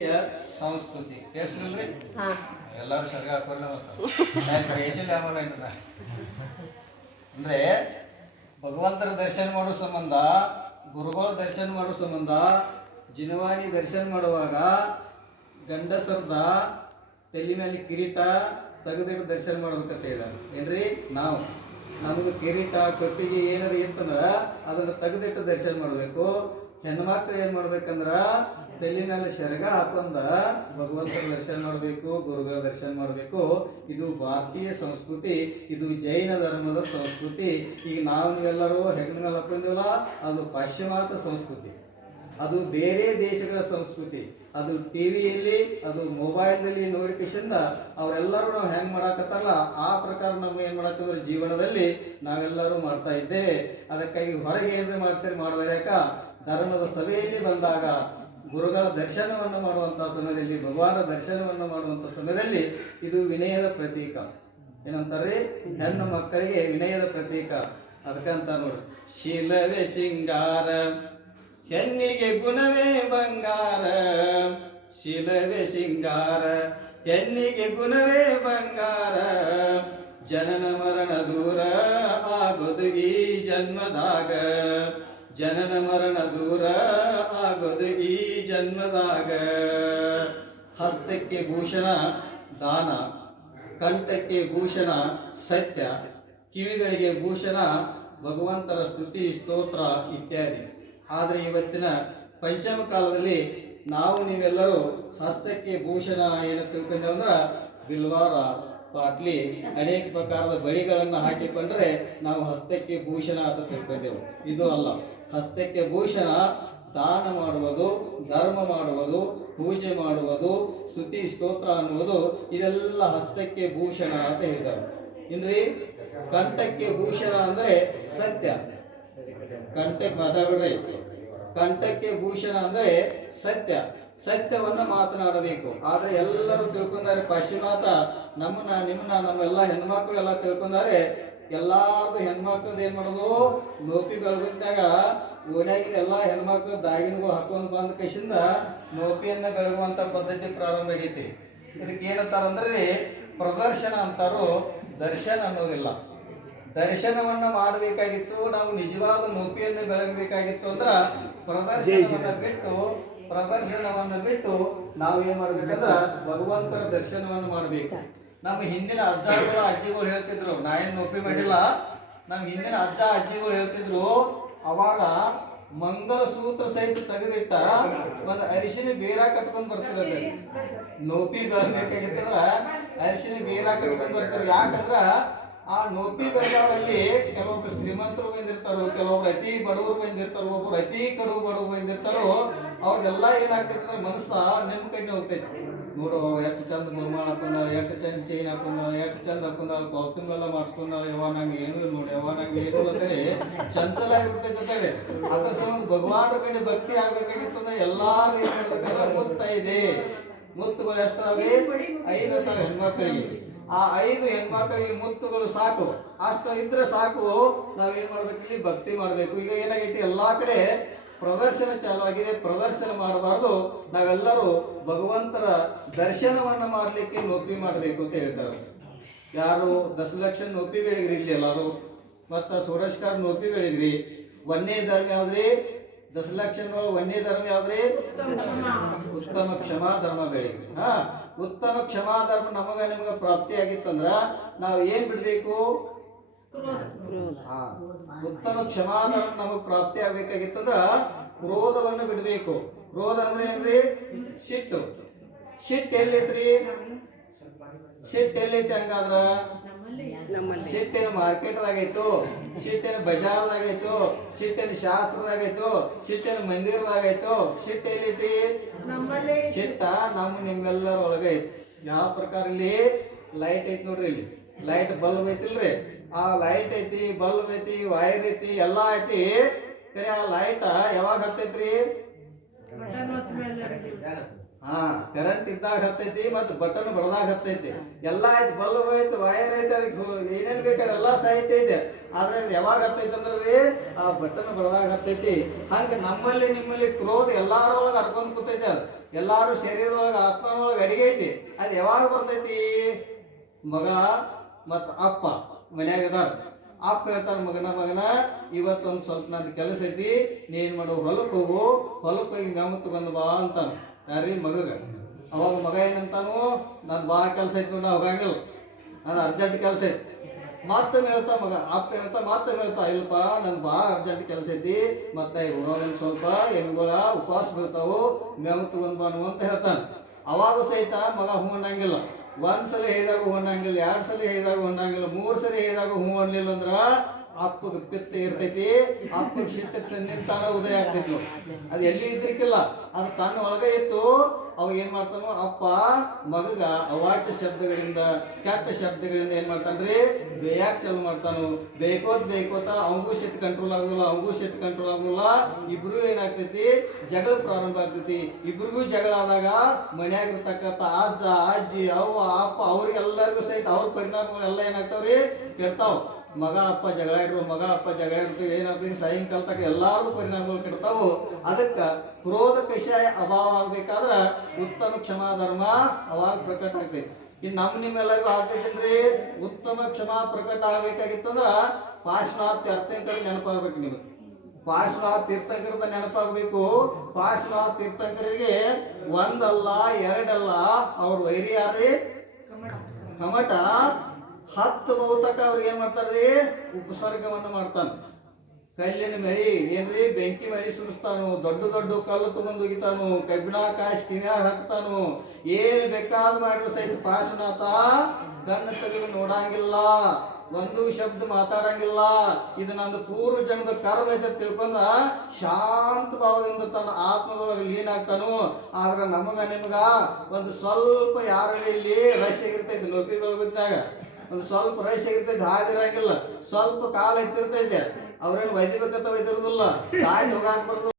ಸಂಸ್ಕೃತಿ ಕೇಳಿಸ್ರಿ ಎಲ್ಲರೂ ಸರಿ ಹಾಕೊಳ್ಳ ಕೇಸಿಲ್ಲ ಅಂದ್ರೆ ಭಗವಂತರ ದರ್ಶನ ಮಾಡೋ ಸಂಬಂಧ ಗುರುಗಳ ದರ್ಶನ ಮಾಡೋ ಸಂಬಂಧ ಜಿನವಾಣಿ ದರ್ಶನ ಮಾಡುವಾಗ ಗಂಡಸರ್ದ ತಲೆ ಮೇಲೆ ಕಿರೀಟ ತೆಗೆದಿಟ್ಟು ದರ್ಶನ ಮಾಡ್ಬೇಕಂತ ಹೇಳಿದಾರೆ ಏನ್ರಿ ನಾವು ನಮಗೆ ಕಿರೀಟ ಟೊಪ್ಪಿಗೆ ಏನಾರು ಇತ್ತಂದ್ರೆ ಅದನ್ನು ತೆಗೆದಿಟ್ಟು ದರ್ಶನ ಮಾಡಬೇಕು. ಹೆಣ್ಮಕ್ಳು ಏನು ಮಾಡ್ಬೇಕಂದ್ರ ತಲೆ ಮೇಲೆ ಸೆರಗ ಹಾಕೊಂಡ ಭಗವಂತನ ದರ್ಶನ ಮಾಡಬೇಕು, ಗುರುಗಳ ದರ್ಶನ ಮಾಡಬೇಕು. ಇದು ಭಾರತೀಯ ಸಂಸ್ಕೃತಿ, ಇದು ಜೈನ ಧರ್ಮದ ಸಂಸ್ಕೃತಿ. ಈಗ ನೀವೆಲ್ಲರೂ ಹೆಗಲ ಮೇಲೆ ಹಾಕೊಂಡಿವಲ್ಲ, ಅದು ಪಾಶ್ಚಿಮಾತ್ಯ ಸಂಸ್ಕೃತಿ, ಅದು ಬೇರೆ ದೇಶಗಳ ಸಂಸ್ಕೃತಿ. ಅದು ಟಿವಿಯಲ್ಲಿ ಅದು ಮೊಬೈಲ್ನಲ್ಲಿ ನೋಡಿಕೆಶಿಂದ ಅವರೆಲ್ಲರೂ ನಾವು ಹೆಂಗೆ ಮಾಡಾಕತ್ತಾರಲ್ಲ ಆ ಪ್ರಕಾರ ನಮ್ಮ ಏನು ಮಾಡಾಕಂದ್ರೆ ಜೀವನದಲ್ಲಿ ನಾವೆಲ್ಲರೂ ಮಾಡ್ತಾ ಇದ್ದೇವೆ. ಅದಕ್ಕಾಗಿ ಹೊರಗೆ ಏನ್ರಿ ಮಾಡಬೇಕ ಧರ್ಮದ ಸಭೆಯಲ್ಲಿ ಬಂದಾಗ ಗುರುಗಳ ದರ್ಶನವನ್ನು ಮಾಡುವಂಥ ಸಮಯದಲ್ಲಿ, ಭಗವಾನ ದರ್ಶನವನ್ನು ಮಾಡುವಂಥ ಸಮಯದಲ್ಲಿ ಇದು ವಿನಯದ ಪ್ರತೀಕ. ಏನಂತಾರೆ ಹೆಣ್ಣು ಮಕ್ಕಳಿಗೆ ವಿನಯದ ಪ್ರತೀಕ. ಅದಕ್ಕಂತ ನೋಡಿ, ಶೀಲವೇ ಶೃಂಗಾರ ಹೆಣ್ಣಿಗೆ ಗುಣವೇ ಬಂಗಾರ, ಶೀಲವೇ ಶೃಂಗಾರ ಹೆಣ್ಣಿಗೆ ಗುಣವೇ ಬಂಗಾರ, ಜನನ ಮರಣ ದೂರ ಆಗೋದು ಈ ಜನ್ಮದಾಗ, ಜನನ ಮರಣ ದೂರ ಆಗೋದು ಈ ಜನ್ಮದಾಗ. ಹಸ್ತಕ್ಕೆ ಭೂಷಣ ದಾನ, ಕಂಠಕ್ಕೆ ಭೂಷಣ ಸತ್ಯ, ಕಿವಿಗಳಿಗೆ ಭೂಷಣ ಭಗವಂತರ ಸ್ತುತಿ ಸ್ತೋತ್ರ ಇತ್ಯಾದಿ. ಆದರೆ ಇವತ್ತಿನ ಪಂಚಮ ಕಾಲದಲ್ಲಿ ನೀವೆಲ್ಲರೂ ಹಸ್ತಕ್ಕೆ ಭೂಷಣ ಏನು ತಿಳ್ಕೊಂಡೇವಂದ್ರೆ ಬಿಲ್ವಾರ ಪಾಟ್ಲಿ ಅನೇಕ ಪ್ರಕಾರದ ಬಳಿಗಳನ್ನು ಹಾಕಿಕೊಂಡ್ರೆ ನಾವು ಹಸ್ತಕ್ಕೆ ಭೂಷಣ ಅಂತ ತಿಳ್ಕೊಂಡೆವು. ಇದು ಅಲ್ಲ. ಹಸ್ತಕ್ಕೆ ಭೂಷಣ ದಾನ ಮಾಡುವುದು, ಧರ್ಮ ಮಾಡುವುದು, ಪೂಜೆ ಮಾಡುವುದು, ಸ್ತುತಿ ಸ್ತೋತ್ರ ಅನ್ನುವುದು ಇದೆಲ್ಲ ಹಸ್ತಕ್ಕೆ ಭೂಷಣ ಅಂತ ಹೇಳಿದ್ದಾರೆ. ಇನ್ರಿ ಕಂಠಕ್ಕೆ ಭೂಷಣ ಅಂದರೆ ಸತ್ಯ. ಕಂಠಕ್ಕೆ ಮಾತಾಡ್ಬಿಡ್ರಿ. ಕಂಠಕ್ಕೆ ಭೂಷಣ ಅಂದರೆ ಸತ್ಯ, ಸತ್ಯವನ್ನು ಮಾತನಾಡಬೇಕು. ಆದರೆ ಎಲ್ಲರೂ ತಿಳ್ಕೊಂಡಾರೆ ಪಾಶ್ಚಿಮಾತ್ಯ ನಿಮ್ಮನ್ನ ನಮ್ಮೆಲ್ಲ ಹೆಣ್ಮಕ್ಳು ಎಲ್ಲ ತಿಳ್ಕೊಂಡಾರೆ. ಎಲ್ಲಾರ್ದು ಹೆಣ್ಮಕ್ಳದ್ದು ಏನು ಮಾಡೋದು, ನೋಪಿ ಬೆಳಗಿದ್ದಾಗ ಓಣ್ಯಾಗಿನ ಎಲ್ಲ ಹೆಣ್ಮಕ್ಳು ದಾಗಿನಗಳು ಹಾಕೊಂಡು ಬಂದ ಕೈಸಿಂದ ನೋಪಿಯನ್ನು ಬೆಳಗುವಂಥ ಪದ್ಧತಿ ಪ್ರಾರಂಭ ಆಗೈತಿ. ಇದಕ್ಕೆ ಏನಂತಾರಂದ್ರೆ ಪ್ರದರ್ಶನ ಅಂತಾರೋ, ದರ್ಶನ ಅನ್ನೋದಿಲ್ಲ. ದರ್ಶನವನ್ನು ಮಾಡಬೇಕಾಗಿತ್ತು, ನಾವು ನಿಜವಾದ ನೋಪಿಯನ್ನು ಬೆಳಗಬೇಕಾಗಿತ್ತು ಅಂದ್ರೆ ಪ್ರದರ್ಶನವನ್ನು ಬಿಟ್ಟು ನಾವು ಏನು ಮಾಡ್ಬೇಕಂದ್ರೆ ಭಗವಂತರ ದರ್ಶನವನ್ನು ಮಾಡಬೇಕು. ನಮ್ಮ ಹಿಂದಿನ ಅಜ್ಜಗಳು ಅಜ್ಜಿಗಳು ಹೇಳ್ತಿದ್ರು, ನಾ ಏನು ನೋಪಿ ಮಾಡಿಲ್ಲ, ನಮ್ಮ ಹಿಂದಿನ ಅಜ್ಜ ಅಜ್ಜಿಗಳು ಹೇಳ್ತಿದ್ರು, ಅವಾಗ ಮಂಗಲ ಸೂತ್ರ ಸಹಿತ ತೆಗೆದಿಟ್ಟ ಒಂದು ಅರಿಶಿನ ಬೇರ ಕಟ್ಕೊಂಡು ಬರ್ತಿರೋದು. ನೋಪಿ ಬೆಳಬೇಕಾಗಿತ್ತಂದ್ರ ಅರಿಶಿನ ಬೇರ ಕಟ್ಕೊಂಡು ಬರ್ತಾರೆ. ಯಾಕಂದ್ರ ಆ ನೋಪಿ ಬೆಳಗಾವಲ್ಲಿ ಕೆಲವೊಬ್ರು ಶ್ರೀಮಂತರು ಬಂದಿರ್ತಾರೋ, ಕೆಲವೊಬ್ರು ಅತಿ ಬಡವರು ಬಂದಿರ್ತಾರೋ, ಒಬ್ರು ಅತಿ ಕಡುವು ಬಡವರು ಬಂದಿರ್ತಾರೋ. ಅವ್ರಿಗೆಲ್ಲ ಏನಾಗ್ತೈತೆ ಮನಸ್ಸ ನಿಮ್ಮ ಕೈಗೆ ಹೋಗ್ತೈತಿ. ನೋಡು ಎಷ್ಟು ಚಂದ ಬಹುಮಾನ ಹಾಕೊಂಡಾರ, ಎಷ್ಟು ಚಂದ ಚೈನ್ ಹಾಕೊಂಡಾರ, ಎಷ್ಟು ಚಂದ ಹಾಕೊಂಡಾರ, ಕಾಸ್ಟ್ಯೂಮ್ ಮಾಡ್ಸ್ಕೊಂಡಾರ, ಯಾವ ನಂಗೆ ಏನು ನೋಡಿ, ಯಾವ ನಂಗೆ ಏನು ಅಂತೇಳಿ ಚಂಚಲ ಆಗಿಬಿಡ್ತೈತೆ. ಅದ್ರ ಸಂಬಂಧ ಭಗವಾನ ಕಡೆ ಭಕ್ತಿ ಆಗ್ಬೇಕಾಗಿತ್ತಂದ್ರೆ ಎಲ್ಲಾರು ಏನ್ ಮಾಡ್ಬೇಕಂದ್ರೆ ಮುತ್ತ ಇದೆ. ಮುತ್ತುಗಳು ಎಷ್ಟಾವೆ? 5 ತರ ಹೆಣ್ಮಕ್ಳಿಗೆ. ಆ 5 ಹೆಣ್ಮಕ್ಳಿಗೆ ಮುತ್ತುಗಳು ಸಾಕು. ಅಷ್ಟು ಇದ್ರೆ ಸಾಕು. ನಾವೇನ್ ಮಾಡ್ಬೇಕು, ಇಲ್ಲಿ ಭಕ್ತಿ ಮಾಡಬೇಕು. ಈಗ ಏನಾಗೈತಿ, ಎಲ್ಲಾ ಕಡೆ ಪ್ರದರ್ಶನ ಚಾಲು ಆಗಿದೆ. ಪ್ರದರ್ಶನ ಮಾಡಬಾರ್ದು. ನಾವೆಲ್ಲರೂ ಭಗವಂತರ ದರ್ಶನವನ್ನು ಮಾಡಲಿಕ್ಕೆ ನೋಪಿ ಮಾಡಬೇಕು ಅಂತ ಹೇಳ್ತಾರೆ. ಯಾರು 10 ಲಕ್ಷ ನೋಪಿ ಬೆಳಗ್ರಿ ಇಲ್ಲಿ ಎಲ್ಲರೂ, ಮತ್ತು ಸುರೇಶ್ಕಾರ್ ನೋಪಿ ಬೆಳಗ್ರಿ. ಒಂದೇ ಧರ್ಮ ಯಾವ್ದ್ರಿ? 10 ಲಕ್ಷ ಒಂದೇ ಧರ್ಮ ಯಾವ್ದ್ರಿ? ಉತ್ತಮ ಕ್ಷಮಾ ಧರ್ಮ ಬೆಳಗ್ರಿ. ಉತ್ತಮ ಕ್ಷಮಾ ಧರ್ಮ ನಿಮಗೆ ಪ್ರಾಪ್ತಿ ಆಗಿತ್ತಂದ್ರ ನಾವು ಏನ್ ಬಿಡ್ಬೇಕು? ಉತ್ತಮ ಕ್ಷಮಾಧರ್ಮ ನಮಗ್ ಪ್ರಾಪ್ತಿ ಆಗ್ಬೇಕಾಗಿತ್ತಂದ್ರ ಕ್ರೋಧವನ್ನು ಬಿಡ್ಬೇಕು. ಕ್ರೋಧ ಅಂದ್ರೆ ಏನ್ರಿ? ಸಿಟ್ಟು. ಸಿಟ್ಟು ಎಲ್ಲೈತ್ರಿ? ಸಿಟ್ಟು ಎಲ್ಲೈತಿ? ಹಂಗಾದ್ರ ಸಿಟ್ಟಿನ ಮಾರ್ಕೆಟ್ದಾಗೈತು, ಸಿಟ್ಟಿನ ಬಜಾರ್ದಾಗೈತು, ಸಿಟ್ಟಿನ ಶಾಸ್ತ್ರದಾಗೈತು, ಸಿಟ್ಟಿನ ಮಂದಿರದಾಗೈತು. ಸಿಟ್ಟು ಎಲ್ಲೈತಿ? ಸಿಟ್ಟ ನಿಮ್ಮೆಲ್ಲರ ಒಳಗೈತಿ. ಯಾವ ಪ್ರಕಾರ? ಇಲ್ಲಿ ಲೈಟ್ ಐತಿ ನೋಡ್ರಿ, ಇಲ್ಲಿ ಲೈಟ್ ಬಲ್ಬ್ ಐತಿಲ್ರಿ, ಆ ಲೈಟ್ ಐತಿ, ಬಲ್ಬ್ ಐತಿ, ವೈರ್ ಐತಿ, ಎಲ್ಲಾ ಐತಿ. ಕರೆ ಆ ಲೈಟ್ ಯಾವಾಗ ಹತ್ತೈತ್ರಿ? ಕರೆಂಟ್ ಇದ್ದಾಗ ಹತ್ತೈತಿ, ಮತ್ತು ಬಟನ್ ಬಡದಾಗ ಹತ್ತೈತಿ. ಎಲ್ಲಾ ಐತಿ, ಬಲ್ಬ್ ಐತಿ, ವೈರ್ ಐತಿ, ಅದಕ್ಕೆ ಏನೇನ್ ಬೇಕಾದ್ರೆ ಎಲ್ಲಾ ಸಾಹಿತ್ಯ ಐತೆ. ಆದ್ರೆ ಯಾವಾಗ ಹತ್ತೈತಿ ಅಂದ್ರೆ ಆ ಬಟನ್ ಬಡದಾಗ ಹತ್ತೈತಿ. ಹಂಗ ನಿಮ್ಮಲ್ಲಿ ಕ್ರೋಧ ಎಲ್ಲಾರೊಳಗೆ ಅಡ್ಕೊಂಡ್ ಕೂತೈತಿ. ಅದು ಎಲ್ಲಾರು ಶರೀರದೊಳಗೆ ಆತ್ಮನೊಳಗೆ ಅಡಿಗೆ ಐತಿ. ಅದು ಯಾವಾಗ ಬರ್ತೈತಿ? ಮಗ ಮತ್ತು ಅಪ್ಪ ಮನ್ಯಾಗ ಅದಾರ. ಅಪ್ಪ ಹೇಳ್ತಾರ, ಮಗನ ಇವತ್ತೊಂದು ಸ್ವಲ್ಪ ನನ್ನ ಕೆಲಸ ಐತಿ, ನೀನು ಮಾಡು ಹೊಲಕ್ಕೆ ಹೋಗು, ಹೊಲಕ್ಕೆ ಹೋಗಿ ಮೇವು ತಗೊಂಡು ಬಾ ಅಂತಾನ. ಯಾರೀ? ಮಗಗ. ಅವಾಗ ಮಗ ಏನಂತಾನು, ನಾನು ಭಾಳ ಕೆಲಸ ಐತಿ, ನಾ ಹೋಗಂಗಿಲ್ಲ, ನಾನು ಅರ್ಜೆಂಟ್ ಕೆಲಸ ಐತಿ. ಮತ್ತೊಮ್ಮೆ ಹೇಳ್ತಾ ಮಗ, ಅಪ್ಪ ಹೇಳ್ತಾ ಮತ್ತೊಮ್ಮೆ ಹೇಳ್ತಾ, ಇಲ್ಲಪ್ಪ ನನ್ ಭಾಳ ಅರ್ಜೆಂಟ್ ಕೆಲಸ ಐತಿ, ಮತ್ತೆ ಹೋಗೋದ್ರಲ್ಲಿ ಸ್ವಲ್ಪ ಎಮ್ಮಿಗಳ ಉಪವಾಸ ಬೀಳ್ತಾವು, ಮೇವು ತಗೊಂಡ್ ಬಾನು ಅಂತ ಹೇಳ್ತಾನೆ. ಅವಾಗ ಸಹಿತ ಮಗ ಹೂ ಅನ್ನಂಗಿಲ್ಲ. ಒಂದ್ಸಲ ಹೇಳಿದಾಗ ಹೂ ಅನ್ನಂಗಿಲ್ಲ, 2 ಸಲ ಹೇಳಿದಾಗ ಹೂ ಅನ್ನಂಗಿಲ್ಲ, 3 ಸಲ ಹೇಳಿದಾಗ ಹೂ ಅನ್ನಲಿಲ್ಲ ಅಂದ್ರ ಅಪ್ಪಗೆ ಪಿತ್ತ ಇರ್ತೈತಿ, ಅಪ್ಪಗೆ ಸಿಟ್ಟು ನಿಂತಾನ ಉದಯ ಆಗ್ತೈತಿ. ಅದು ಎಲ್ಲಿ ಇದ್ರಿಕಿಲ್ಲ, ಅದು ತನ್ನ ಒಳಗೆ ಇತ್ತು. ಅವಾಗ ಏನ್ ಮಾಡ್ತಾನೋ ಅಪ್ಪ ಮಗಗ ಅವಾಚ್ಯ ಶಬ್ದಗಳಿಂದ, ಕೆಟ್ಟ ಶಬ್ದಗಳಿಂದ ಏನ್ ಮಾಡ್ತಾನ್ರಿ, ಬೇಯಾಕ್ ಚಾಲು ಮಾಡ್ತಾನು. ಬೇಕೋತ ಅವಂಗೂ ಸಿಟ್ಟು ಕಂಟ್ರೋಲ್ ಆಗುದಿಲ್ಲ, ಅವಂಗೂ ಸಿಟ್ಟು ಕಂಟ್ರೋಲ್ ಆಗುದಿಲ್ಲ. ಇಬ್ರು ಏನಾಗ್ತೈತಿ, ಜಗಳ ಪ್ರಾರಂಭ ಆಗ್ತೈತಿ. ಇಬ್ರಿಗೂ ಜಗಳ ಆದಾಗ ಮನ್ಯಾಗಿರ್ತಕ್ಕಂಥ ಅಜ್ಜ ಅಜ್ಜಿ ಅವ್ವ ಅಪ್ಪ ಅವ್ರಿಗೆಲ್ಲರಿಗೂ ಸಹಿತ ಅವ್ರ ಪರಿಣಾಮಗಳೆಲ್ಲ ಏನಾಗ್ತಾವ್ರಿ, ಕೆಡ್ತಾವ. ಮಗ ಅಪ್ಪ ಜಗಳ ಇಡ್ತೀವಿ, ಏನಾಗ್ತೈತಿ ಸಾಯಂಕಾಲ ತಕ್ಕ ಎಲ್ಲಾರ್ದು ಪರಿಣಾಮಗಳು ಕೆಡ್ತಾವು. ಅದಕ್ಕೆ ಕ್ರೋಧ ಕಷಾಯ ಅಭಾವ ಆಗ್ಬೇಕಾದ್ರ ಉತ್ತಮ ಕ್ಷಮಾಧರ್ಮ ಅವಾಗ ಪ್ರಕಟ ಆಗ್ತೈತಿ. ಇನ್ನು ನಿಮ್ಮೆಲ್ಲರಿಗೂ ಆಗ್ತೈತೇನ್ರಿ? ಉತ್ತಮ ಕ್ಷಮಾ ಪ್ರಕಟ ಆಗ್ಬೇಕಾಗಿತ್ತಂದ್ರ ಪಾರ್ಶ್ವನಾಥ ತೀರ್ಥಂಕರ ನೆನಪಾಗ್ಬೇಕು. ನೀವು ಪಾರ್ಶ್ವನಾಥ ತೀರ್ಥಂಕರದ ನೆನಪಾಗಬೇಕು. ಪಾರ್ಶ್ವನಾಥ ತೀರ್ಥಂಕರಿಗೆ ಒಂದಲ್ಲ ಎರಡಲ್ಲ, ಅವ್ರ ವೈರಿ ಯಾರ್ರಿ? ಕಮಟ. 10 ಬಹುತಕ ಅವ್ರಿಗೆ ಏನ್ ಮಾಡ್ತಾರ್ರಿ, ಉಪಸರ್ಗವನ್ನು ಮಾಡ್ತಾನ. ಕಲ್ಲಿನ ಮಳಿ ಏನ್ರಿ, ಬೆಂಕಿ ಮಳಿ ಸುರಿಸ್ತಾನು, ದೊಡ್ಡ ಕಲ್ಲು ತಗೊಂಡು ಹೋಗಿತಾನು, ಕಬ್ಬಿಣ ಕಾಶ್ ಕಿನ್ಯಾಗ ಹಾಕ್ತಾನು, ಏನ್ ಬೇಕಾದ್ ಮಾಡಿದ್ರು ಸಹಿತ ಪಾರ್ಶ್ವನಾಥ ಕಣ್ಣು ತೆಗೆದು ನೋಡಂಗಿಲ್ಲ, ಒಂದು ಶಬ್ದ ಮಾತಾಡಂಗಿಲ್ಲ. ಇದು ನಂದು ಪೂರ್ವ ಜನ್ಮದ ಕರ್ಮ ಐತೆ ತಿಳ್ಕೊಂಡ ಶಾಂತ ಭಾವದಿಂದ ತನ್ನ ಆತ್ಮದೊಳಗೆ ಲೀನ್ ಆಗ್ತಾನು. ಆದ್ರೆ ನಮಗ ನಿಮಗ ಒಂದು ಸ್ವಲ್ಪ ಯಾರ ಇಲ್ಲಿ ರಶ್ ಆಗಿರ್ತೈತಿ, ನೌಕರಿಗೊಳಗಿದ್ದಾಗ ಒಂದು ಸ್ವಲ್ಪ ರಶ್ ಆಗಿರ್ತೈತಿ, ಹಾದಿರಂಗಿಲ್ಲ, ಸ್ವಲ್ಪ ಕಾಲ ಎತ್ತಿರ್ತೈತೆ. ಅವ್ರೇನು ಒಯ್ದಿಬೇಕಂತ ಒಯ್ದಿರೋದಿಲ್ಲ, ದಾಟಿ ಹೋಗಾಕ್ ಬರೋದು.